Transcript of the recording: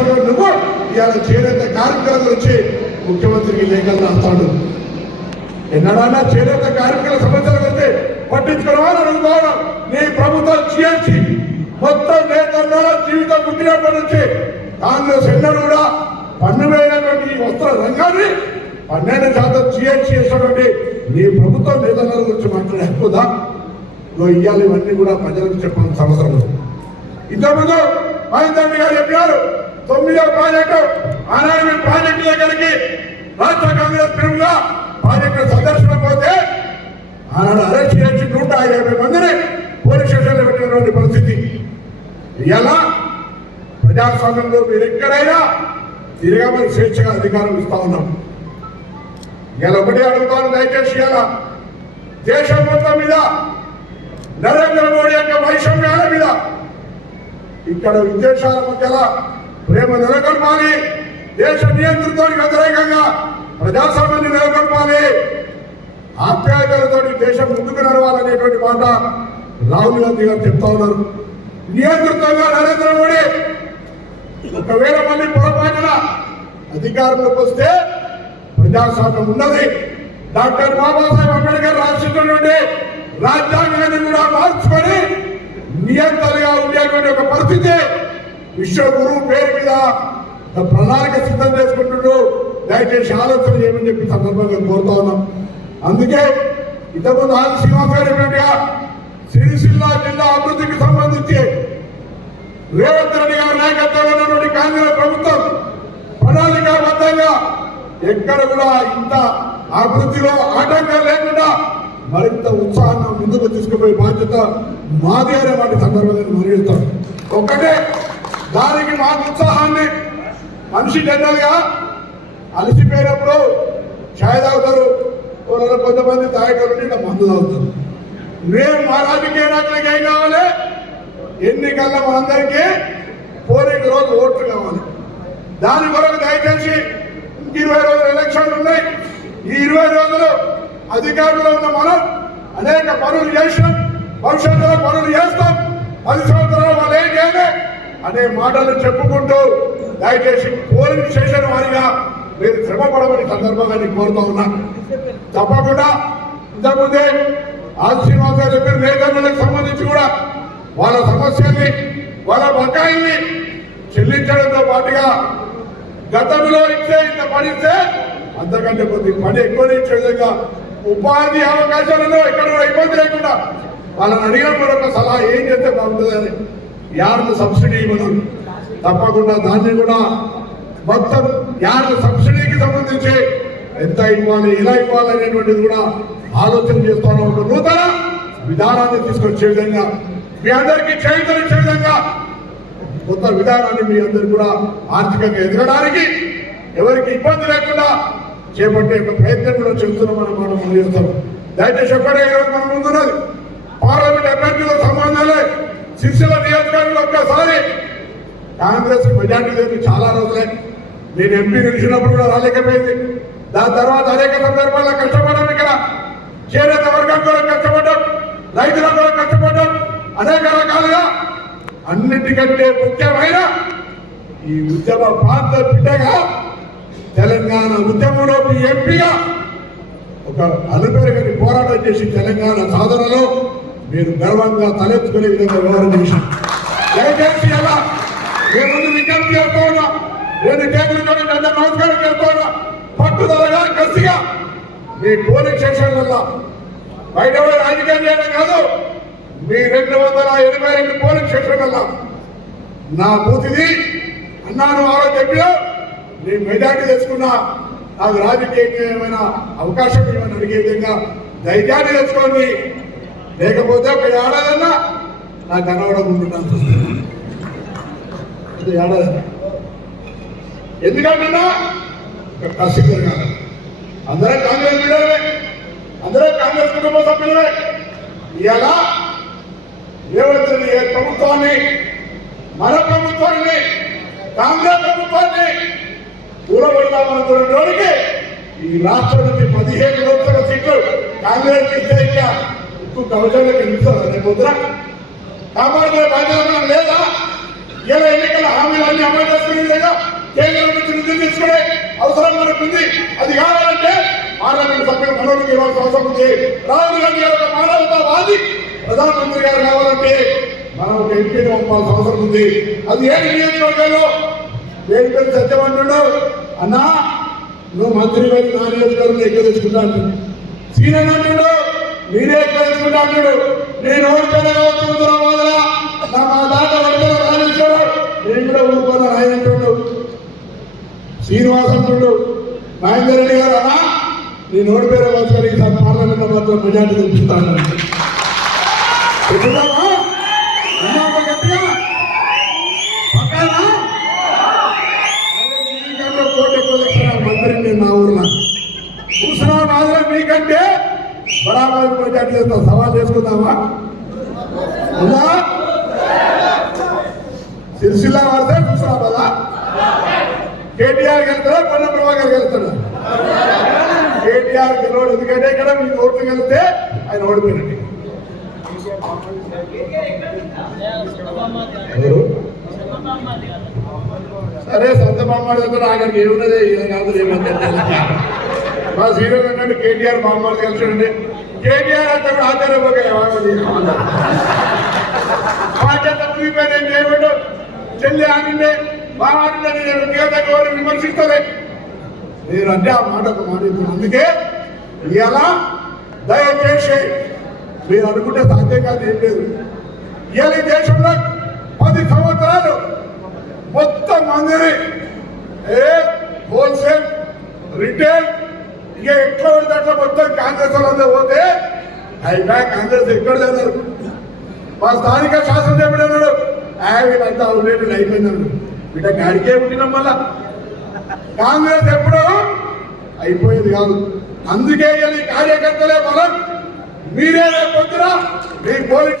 చేసిన నువ్వు ఇవాళ చేనేత కార్మికుల గురించి ముఖ్యమంత్రికి లేఖలు రాస్తాడు. ఎన్నడన్నా చేనేత కార్మికుల సమస్యల గురించి పట్టించుకోవాలని అడుగుతాను నీ ప్రభుత్వం చేసి మొత్తం నేతన్న జీవితం పుట్టినప్పటి నుంచి కాంగ్రెస్ ఎన్నడూ కూడా పన్ను వేయనటువంటి వస్త్ర రంగాన్ని పన్నెండు శాతం జిహెచ్సి చేసినటువంటి నీ ప్రభుత్వం నేతన్నర గురించి మాట్లాడే హక్కుదా నువ్వు ఇవ్వాలి ఇవన్నీ కూడా ప్రజలకు చెప్పాల్సిన అవసరం ఉంది ఇంతకుముందు మహేందర్ గారు చెప్పారు తొమ్మిదో ప్రాజెక్టు ఆనాడు ప్రాజెక్టు దగ్గరికి రాష్ట్ర కాంగ్రెస్ తిరుగుగా ప్రాజెక్టు సందర్శన పోతే ఆనాడు అరెస్ట్ చేసి నూట యాభై మందిని పోలీస్ స్టేషన్లో పెట్టినటువంటి పరిస్థితి. ఇలా ప్రజాస్వామ్యంలో మీరు ఎక్కడైనా తిరగమని స్వేచ్ఛగా అధికారం ఇస్తా ఉన్నాం. ఇలా ఒకటి అడుగుతాను దయచేసి ఇలా. దేశం మొత్తం మీద నరేంద్ర మోడీ యొక్క వైషమ్యాల మీద. ఇక్కడ విదేశాల మధ్యలో ప్రేమ నెలకొల్పాలి దేశ నియంత్రణతో వ్యతిరేకంగా ప్రజాస్వామ్యాన్ని నెలకొల్పాలి ఆప్యాయతలతో దేశం ముందుకు నడవాలనేటువంటి మాట రాహుల్ గాంధీ గారు చెప్తా ఉన్నారు. నియంత్రితంగా నరేంద్ర మోడీ ఒకవేళ మళ్ళీ పొరపాటున అధికారంలోకి వస్తే ప్రజాస్వామ్యం ఉన్నది. డాక్టర్ బాబాసాహెబ్ అంబేద్కర్ రాసినటువంటి రాజ్యాంగాన్ని కూడా మార్చుకొని నియంత్రణగా ఉండేటువంటి ఒక పరిస్థితి విశ్వగురువు పేరు మీద ప్రణాళిక సిద్ధం చేసుకుంటున్నాడు దయచేసి ఆలోచన చేయమని చెప్పి సందర్భంగా కోరుతా ఉన్నాం. అందుకే ఇంతకుముందు ఆది శ్రీనివాస్ సిరిసిల్ల జిల్లా అభివృద్ధికి సంబంధించి రేవంత్ రెడ్డి గారి నాయకత్వంలో ఉన్నటువంటి కాంగ్రెస్ ప్రభుత్వం ప్రణాళికాబద్ధంగా ఎక్కడ కూడా ఇంత అభివృద్ధిలో ఆటంకం లేకుండా మరింత ఉత్సాహంగా ముందుకు తీసుకుపోయే బాధ్యత మాది అనే వాటి సందర్భంగా మరుగుతాం ఒక్కటే దానికి మా ఉత్సాహాన్ని. మనిషి జనరల్గా అలసిపోయినప్పుడు ఛాయ్ తాగుతారు. కొంతమంది తాగేటప్పుడు ఇట్లా మందు తాగుతారు. మేము మా రాజకీయ నాయకులకి ఏం కావాలి? ఎన్నికల్లో మనందరికీ పోలింగ్ రోజు ఓట్లు కావాలి. దాని కొరకు దయచేసి ఇరవై రోజులు ఎలక్షన్లు ఉన్నాయి. ఈ ఇరవై రోజులు అధికారంలో ఉన్న మనం అనేక పనులు చేసినాం. భవిష్యత్తులో పనులు చేస్తాం. పది సంవత్సరాలు వాళ్ళు ఏం చేయలేదు అనే మాటలు చెప్పుకుంటూ దయచేసి పోలింగ్ స్టేషన్ వారిగా మీరు శ్రమ పడమని సందర్భంగా నేను కోరుతా ఉన్నా. తప్పకుండా ఇంతకుముందే ఆది శ్రీనివాస్ చెప్పిన రేఖలకు సంబంధించి కూడా వాళ్ళ సమస్యల్ని వాళ్ళ బకాయిల్ని చెల్లించడంతో పాటుగా గతంలో ఇచ్చే ఇంత పడిస్తే అంతకంటే కొద్ది పని ఎక్కువ ఇచ్చే విధంగా ఉపాధి అవకాశాలలో ఎక్కడ కూడా ఇబ్బంది లేకుండా వాళ్ళని అడిగినప్పుడు ఒక సలహా ఏం చేస్తే బాగుంటుందని యార్లు సబ్సిడీ ఇవ్వడం తప్పకుండా దాన్ని కూడా మొత్తం యార్ల సబ్సిడీకి సంబంధించి ఎంత ఇవ్వాలి ఎలా ఇవ్వాలి అనేటువంటిది కూడా ఆలోచన చేస్తాను ఒక నూతన విధానాన్ని తీసుకొచ్చే విధంగా మీ అందరికీ చేయుతనిచ్చే విధంగా కొత్త విధానాన్ని మీ అందరు కూడా ఆర్థికంగా ఎదగడానికి ఎవరికి ఇబ్బంది లేకుండా చేపట్టే ఒక ప్రయత్నం కూడా చెబుతున్నామని మనం ముందు చేస్తాం. దయచేసి ఒక్కడే ఈరోజు మన ముందున్నది. పార్లమెంట్ అభ్యర్థుల సంబంధాలే శిక్షణ నియోజకవర్గంలో ఒక్కసారి కాంగ్రెస్ మెజార్టీ లేదు చాలా రోజులే. నేను ఎంపీ నిలిచినప్పుడు కూడా రాలేకపోయింది. దాని తర్వాత అనేక సందర్భాల్లో కష్టపడ్డాం ఇక్కడ. చేనేత వర్గం కూడా కష్టపడ్డాం. రైతులకు కూడా కష్టపడ్డాం. అనేక రకాలుగా అన్నిటికంటే ముఖ్యమైన ఈ ఉద్యమ ప్రాంత బిడ్డగా తెలంగాణ ఉద్యమంలో మీ ఎంపీగా ఒక అలుపెరగని పోరాటం చేసి తెలంగాణ సాధనలో మీరు గర్వంగా తలెత్తుకునే విధంగా వ్యవహారం చేశారు దయచేసి ఎలా నేను విజ్ఞప్తి చేస్తా ఉన్నా. నేను కేంద్రం అందరూ నమస్కారం చేస్తా ఉన్నా. పట్టుదలగా కసిగా మీ పోలింగ్ స్టేషన్ వల్ల బయట రాజకీయం చేయడం కాదు మీ రెండు వందల ఎనభై రెండు పోలింగ్ స్టేషన్ వల్ల నా బూతిది. అన్నాను ఆరో చెప్పిన నీ మెజార్టీ తెచ్చుకున్నా నాకు రాజకీయమైన ఏమైనా అవకాశం ఏమైనా అడిగే విధంగా ధైర్యాన్ని తెచ్చుకోండి. లేకపోతే ఒక ఏడాదన్నా నా కనవడం ఉండటానికి ఇది ఏడాదన్నా. ఎందుకంటున్నా ఒక కసి పెరగాలి అందరూ కాంగ్రెస్ లీడర్లే. అందరూ కాంగ్రెస్ కుటుంబ సభ్యులే. ఇలా రేవంత్ రెడ్డి ప్రభుత్వాన్ని మన ప్రభుత్వాన్ని కాంగ్రెస్ ప్రభుత్వాన్ని కూలబెడదామనుకున్నోడికి ఈ రాష్ట్రం నుంచి పదిహేను లోక్సభ సీట్లు కాంగ్రెస్ ఇస్తే ఇంకా ఉక్కు కవచంలో కనిపిస్తుంది రేపు ముద్ర. కాపాడుకునే బాధ్యత మనకు లేదా? ఇలా ఎన్నికల హామీలన్నీ అమలు చేసుకునే లేదా? కేంద్రం నుంచి నిధులు తీసుకునే అవసరం మనకు ఉంది. అది కావాలంటే పార్లమెంట్ సభ్యులు మనోడికి ఇవ్వాల్సిన అవసరం ఉంది. రాహుల్ గాంధీ గారు ఒక మానవతావాది ప్రధానమంత్రి గారు కావాలంటే మనం ఒక ఎంపీని పంపాల్సిన అవసరం ఉంది. అది ఏ నియోజకవర్గంలో? పేరు పేరు సత్యం అంటున్నావు అన్నా నువ్వు మంత్రి వెళ్ళి నా నియోజకవర్గం ఎక్కువ తెచ్చుకుంటా అంటున్నావు. సీనియర్ అంటున్నావు మీరే ఎక్కువ నేను ఓడిపోయిన కావచ్చు హుజరాబాద్లో నా మా దాకా వర్గంలో రాణించాడు నేను కూడా ఊరుకోను ఆయన అంటున్నాడు శ్రీనివాస్ మహేందర్ రెడ్డి గారు నేను ఓడిపోయిన కావచ్చు కానీ మాత్రం మెజార్టీ తెచ్చుకుంటాను మంత్రి నేను నా ఊర్లో. చూసిన మీకంటే బరాబర్ మెజార్టీ సవాల్ చేసుకుందామా? ఉందా? సిరిసిల్ల వాడితే హుస్నాబాదా కేటీఆర్ గెలుస్తాడా? పొన్న ప్రభాకర్ గెలుస్తాడా? కేటీఆర్ గెలవడు. ఎందుకంటే ఇక్కడ మీకు ఓట్లు గెలిస్తే ఆయన ఓడిపోయినట్టు. సరే సొంత బామ్మాడి దగ్గర ఆఖరికి ఏమున్నది? ఏం కాదు ఏమంటే మా సీరియల్ అంటే కేటీఆర్ బామ్మాడి కలిసి ఉండి కేటీఆర్ అంతా కూడా ఆచార్యపోగా బాధ్యత మునిగిపోయి నేను చేయబడ్డు చెల్లి ఆగిందే బాగుండే నేను కేతకు విమర్శిస్తలే. నేను అంటే ఆ మాట ఒక అందుకే ఇలా దయచేసి మీరు అనుకుంటే సాధ్యం కాదు ఏం లేదు. ఇవాళ దేశంలో పది సంవత్సరాలు మొత్తం మందిని ఏ హోల్సేల్ రిటైల్ ఇక ఎట్లా పడితే అట్లా మొత్తం కాంగ్రెస్ వాళ్ళందరూ పోతే అయినా కాంగ్రెస్ ఎక్కడ లేన్నారు మా స్థానిక శాసనసభ్యుడు అన్నాడు ఆ వీళ్ళంతా అవునే వీళ్ళు అయిపోయిందన్నాడు వీట గాడికే పుట్టినాం మళ్ళా. కాంగ్రెస్ ఎప్పుడో అయిపోయేది కాదు. అందుకే ఈ కార్యకర్తలే బలం. మీరే రేపు పొద్దున మీ పోలీస్